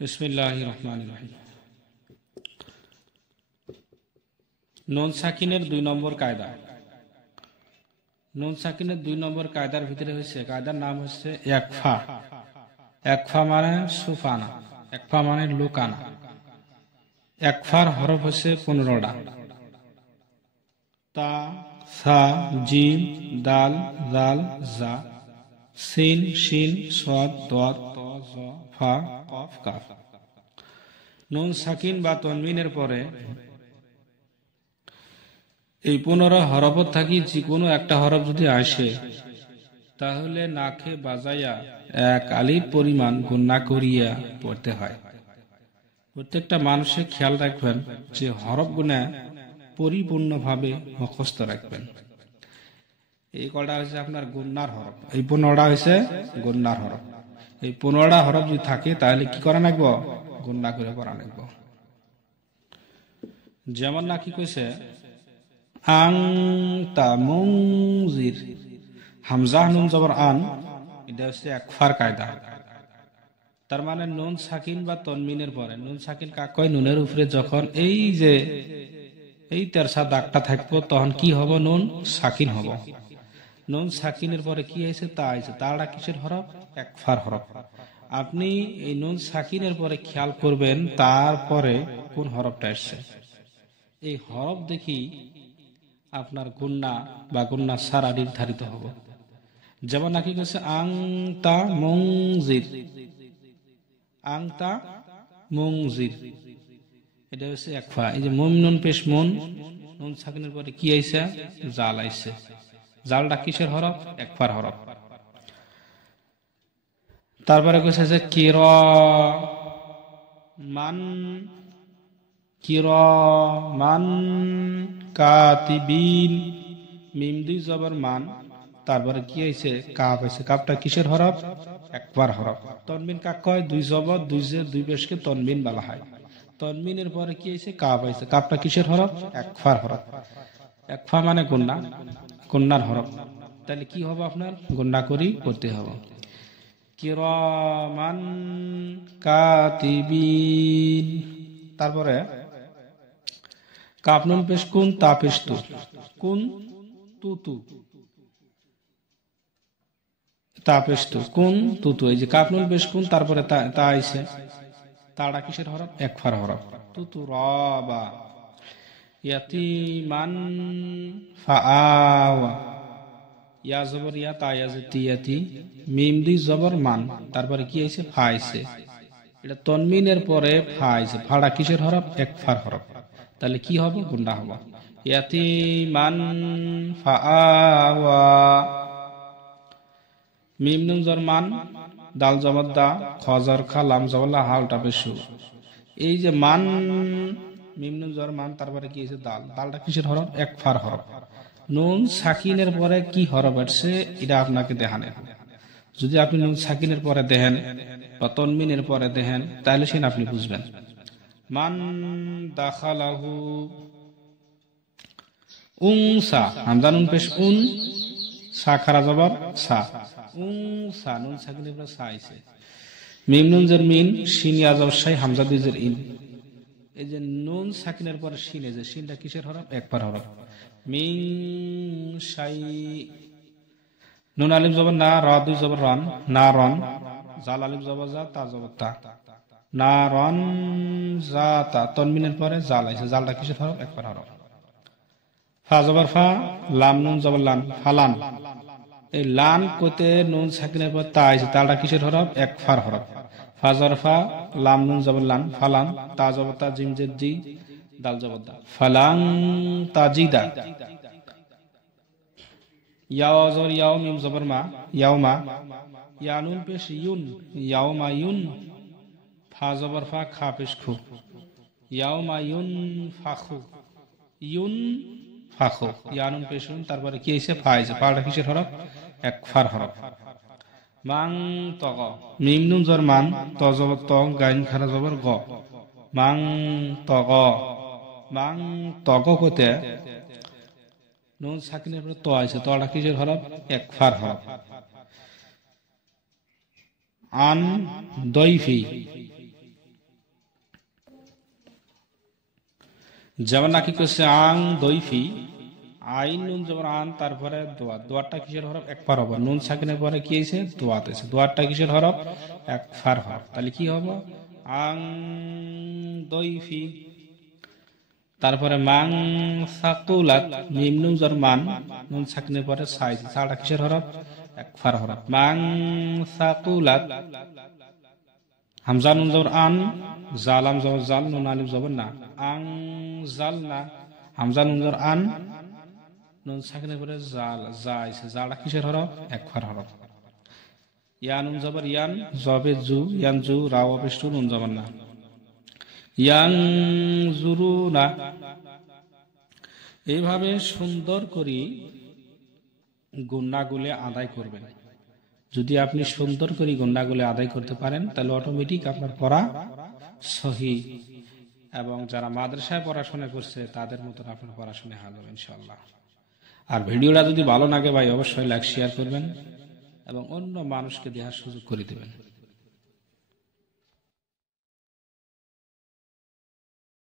বিসমিল্লাহির রহমানির রহিম। নুন সাকিনের 2 নম্বর কায়দা। নুন সাকিনের 2 নম্বর কায়দার ভিতরে হচ্ছে, কায়দার নাম হচ্ছে একফা। একফা মানে সুফানা, একফা মানে লুকানা। একফার হরফ হচ্ছে 15টা। তা, সা, জিম, দাল, জাল, জা, সিন, শিন, সাদ, দাদ, ত, জ, ফা, কফ, কাফ। নুন সাকিন বা তনবিনের পরে এই 15 হরফত থাকি যে কোনো একটা হরফ যদি আসে, তাহলে নাকে বাজাইয়া 1 আলিফ পরিমাণ গুণনা করিয়া পড়তে হয়। প্রত্যেকটা মানুষের খেয়াল রাখবেন যে হরফ গুণা পরিপূর্ণভাবে মুখস্থ রাখবেন। এই কটা হচ্ছে আপনার গুণনার হরফ, এই 15টা হচ্ছে গুণনার হরফ। এই 15টা হরফ যদি থাকে তাহলে কি করা লাগবো? গুণনা করে পড়া লাগবো। যেমন না কি কইছে, আং তা মুনজির, হামজা নুন জবর আন, এটা হচ্ছে একফার কায়দা। তার মানে নুন সাকিন বা তনমিনের পরে, নুন সাকিন কাক কয়? নুনের উপরে যখন এই যে এই তেরসা দাগটা থাকবো তখন কি হবো? নুন সাকিন হবো। নুন সাকিনের পরে কি হয়েছে? তা হয়েছে। তারা কিসের হরফ? একফার হরফ। আপনি এই নুন সাকিনের পরে খেয়াল করবেন তারপরে কোন হরফটা আসছে। এই হরফ দেখি আপনার গুণনা বা গুণনা সারা নির্ধারিত হবে। যেমন নাকি কইছে আং তা মুনজির, আং তা মুনজির, এটা হচ্ছে একফা। এই যে মুম নুন পেশ মুন, নুন সাকিনের পরে কি আইছে? জাল আইছে। জালটা কিসের হরফ? একফার হরফ। তারপরে কইছে যে কিরামান কাতিবিন, মিম 2 জবর মান, তারপরে কি হয়েছে? কাফ হয়েছে। কাফটা কিসের হরফ? একবার হরফ। তনবিন কাক কয়? 2 জবর 2 জের 2 পেশকে তনবিন বলা হয়। তনবিনের পরে কি হয়েছে? কাফ হয়েছে। কাফটা কিসের হরফ? একফার হরফ। একফা মানে গুণনা, গুণনার হরফ। তাহলে কি হবে? আপনার গুণনা করি করতে হবে। কিরামান কাতিবিন, তারপরে কাফ নুন পেশ কুন, তা পেশ তু, কুন তুতু, তা পেশ তু, কুন তুতু। এই যে কাফ নুন পেশ কুন, তারপরে তা আইছে। তাটা কিসের হরফ? একফার হরফ। তুতু রাবা, ইয়াতিমান ফাআওয়া, ইয়া জবর ইয়া, তা ইয়াতি ইয়াতি, মিম 2 জবর মান, তারপরে কি আইছে? ফা আইছে। এটা তনমিনের পরে ফা আইছে। ফাটা কিসের হরফ? একফার হরফ। তাহলে কি হবে? গুণনা হবে। ইয়াতিমান ফাআওয়া, মিম নুন জবর মান, দাল জবর দা, খ জবর খা, লাম জবর লা, হালটা পেশু। এই যে মান, মিম নুন জবর মান, তারপরে কি হয়েছে? দাল। দালটা কিসের হরফ? একফার হরফ। নুন সাকিনের পরে কি হরফ আসছে এটা আপনাকে দেখানো। যদি আপনি নুন সাকিনের পরে দেখেন বা তনমিনের পরে দেখেন তাহলে সেটা আপনি বুঝবেন। মান দাখালাহু, উনসা, হামজা নুন পেশ উন, সা খারা জবর সা, উনসা, নুন সাকিনের পরে সা আইছে। মিম নুন জের মিন, শিন ইয়া জবর শাই, হামজা 2 জের ইন। এই যে নুন সাকিনের পরে শিন, এই যে শিনটা কিসের হরফ? একবার হরফ। মিন শাই, নুন আলিফ জবর না, রা 2 জবর রান, না রন, জাল আলিফ জবর জা, তা জবর তা, না রন জা তা। তনমিনের পরে জাল আইছে। জালটা কিসের হরফ? একবার হরফ। ফা জবর ফা, লাম নুন জবর লান, ফালান। এই লান কোতে নুন সাকিনের পর তা আইছে। তালটা কিসের হরফ? একফার হরফ। ফা জবর ফা, লাম নুন জবর লান, ফালান, তা জবর তা, জিম জের জি, দাল জবর দা, ফালাং তাজিদা। ইয়াও জবর ইয়াও, মিম জবর মা, ইয়াওমা, ইয়া নুন পেশ ইউন, ইয়াওমা ইউন, ফা জবর ফা, খা পেশ খু, ইয়াওমা ইউন ফাখু, ইউন ফাখু, ইয়া নুন পেশ নুন, তারপরে কি হইছে? ফা হইছে। ফাটা কিসের হরফ? একফার হরফ। মাং তগ, মিম নুন জবর মান, ত জবর ত, গাইন খারা জবর গ, মাং তগ। মাং তগ কোতে নুন সাকিনের পরে ত আইছে। তটা কিসের হরফ? একফার হরফ। আন দইফি, যেমন নাকি করছে আং দইফি, আইন নুন যেমন আন, তারপরে দোয়া, দোয়ারটা কিসের হরফ? একফার হরফ। নুন সাকিনের পরে কি হয়েছে? দোয়াত হয়েছে। দোয়ারটা কিসের হরফ? একফার হরফ। তাহলে কি হবে? আং দইফি। তারপরে মাং সাকুলাত, মিম নুন জর মান, নুন সাকিনের পরে সাই, সাটা কিসের হরফ? একফার হরফ। মাং সাকুলাত। হামজা নুন জবর আন, জালাম জবর জাল, নুন আলিফ জবর না, আং জাল না। হামজা নুন জবর আন, নুন সাকিনের পরে জাল, জাইছে, জালটা কিসের হরফ? একফার হরফ। ইয়া নুন জবর ইয়ান, জবে জু, ইয়ান জু, রাও অবিষ্টু, নুন জবর না। ইয়াং জুরু না। এইভাবে সুন্দর করে গুন্নাগুলো আদায় করবেন। যদি আপনি সুন্দর করে গুন্নাগুলো আদায় করতে পারেন তাহলে অটোমেটিক আপনার পড়া সহি, এবং যারা মাদ্রাসায় পড়াশোনা করছে তাদের মতন আপনার পড়াশোনা হবে ইনশাআল্লাহ। আর ভিডিওটা যদি ভালো লাগে ভাই অবশ্যই লাইক শেয়ার করবেন এবং অন্য মানুষকে দেখার সুযোগ করে দেবেন।